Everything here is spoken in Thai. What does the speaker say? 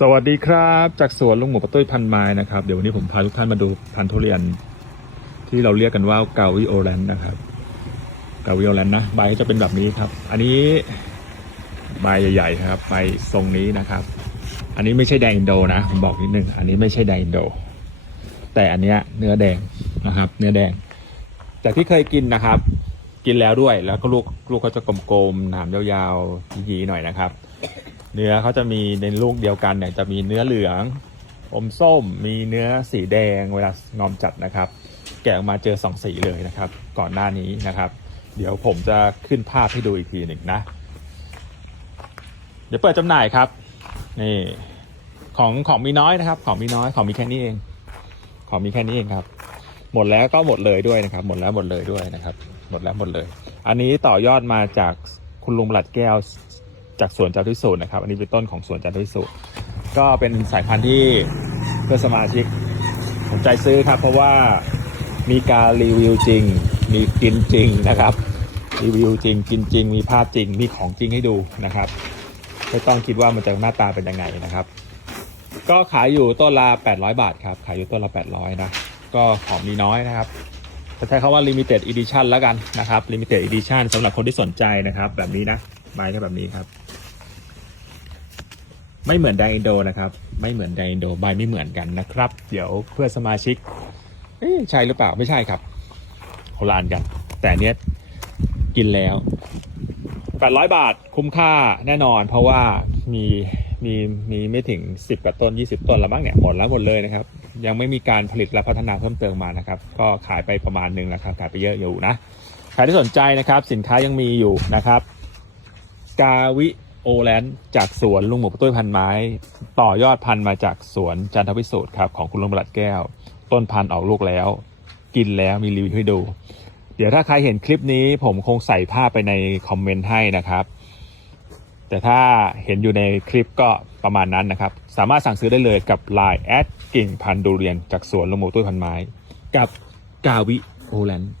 สวัสดีครับ จากสวนลุงหมูปะตุ้ยพันไม้นะครับ เดี๋ยววันนี้ผมพาทุกท่านมาดูพันธุ์ทุเรียน ที่เราเรียกกันว่าเกาวิโอแลนด์นะครับเกาวิโอแลนด์นะใบจะเป็นแบบนี้ครับ อันนี้ใบใหญ่ๆครับใบทรงนี้นะครับ อันนี้ไม่ใช่แดงอินโดนะผมบอกนิดนึงอันนี้ไม่ใช่แดงอินโด แต่อันเนี้ยเนื้อแดงนะครับ เนื้อแดงจากที่เคยกินนะครับ กินแล้วด้วยแล้วก็ลูกลูกเขาจะกลมๆหนามยาวๆหยีๆหน่อยนะครับ เนื้อเขาจะมีในลูกเดียวกันเนี่ยจะมีเนื้อเหลืองอมส้ม มีเนื้อสีแดงเวลางอมจัดนะครับ แกะออกมาเจอสองสีเลยนะครับ ก่อนหน้านี้นะครับ เดี๋ยวผมจะขึ้นภาพให้ดูอีกทีหนึ่งนะ เดี๋ยวเปิดจำหน่ายครับนี่ของของมีน้อยนะครับ ของมีน้อยของมีแค่นี้เอง ของมีแค่นี้เองครับ หมดแล้วก็หมดเลยด้วยนะครับ หมดแล้วหมดเลยด้วยนะครับ หมดแล้วหมดเลย อันนี้ต่อยอดมาจากคุณลุงหลัดแก้ว จากสวนจันทุสูตรนะครับ อันนี้เป็นต้นของสวนจันทุสูตรก็เป็นสายพันธุ์ที่เพื่อนสมาชิกสนใจซื้อครับ เพราะว่ามีการรีวิวจริง มีกินจริงนะครับ รีวิวจริง กินจริง มีภาพจริง มีของจริงให้ดูนะครับไม่ต้องคิดว่ามันจะหน้าตาเป็นยังไงนะครับ ก็ขายอยู่ต้นละ800 บาทครับ ขายอยู่ต้นละ800นะ ก็ของมีน้อยนะครับจะใช้คำว่า limited edition แล้วกันนะครับ limited edition สำหรับคนที่สนใจนะครับ แบบนี้นะ ใบก็แบบนี้ครับ ไม่เหมือนไดอินโดนะครับ ไม่เหมือนไดอินโดใบไม่เหมือนกันนะครับ เดี๋ยวเพื่อสมาชิกใช่หรือเปล่าไม่ใช่ครับคละอันกัน แต่เนี้ยกินแล้ว800 บาทคุ้มค่าแน่นอน เพราะว่ามีมีมีไม่ถึง 10กว่าต้น 20 ต้นล้วบ้างเนี่ยหมดแล้วหมดเลยนะครับ ยังไม่มีการผลิตและพัฒนาเพิ่มเติมมานะครับ ก็ขายไปประมาณหนึ่งแล้วครับขายไปเยอะอยู่นะใครที่สนใจนะครับ สินค้ายังมีอยู่นะครับ กาวิโอแลนด์จากสวนลุงหมูปตุ้ยพันไม้ ต่อยอดพันธุ์มาจากสวนจันทวิสูตรครับของคุณลุงประหลัดแก้ว ต้นพันธุ์ออกลูกแล้ว กินแล้วมีรีวิวให้ดู เดี๋ยวถ้าใครเห็นคลิปนี้ผมคงใส่ภาพไปในคอมเมนต์ให้นะครับ แต่ถ้าเห็นอยู่ในคลิปก็ประมาณนั้นนะครับ สามารถสั่งซื้อได้เลยกับ Line แอดกิ่งพันดูเรียนจากสวนลุงหมูตุ้ยพันไม้ กับกาวิโอแลนด์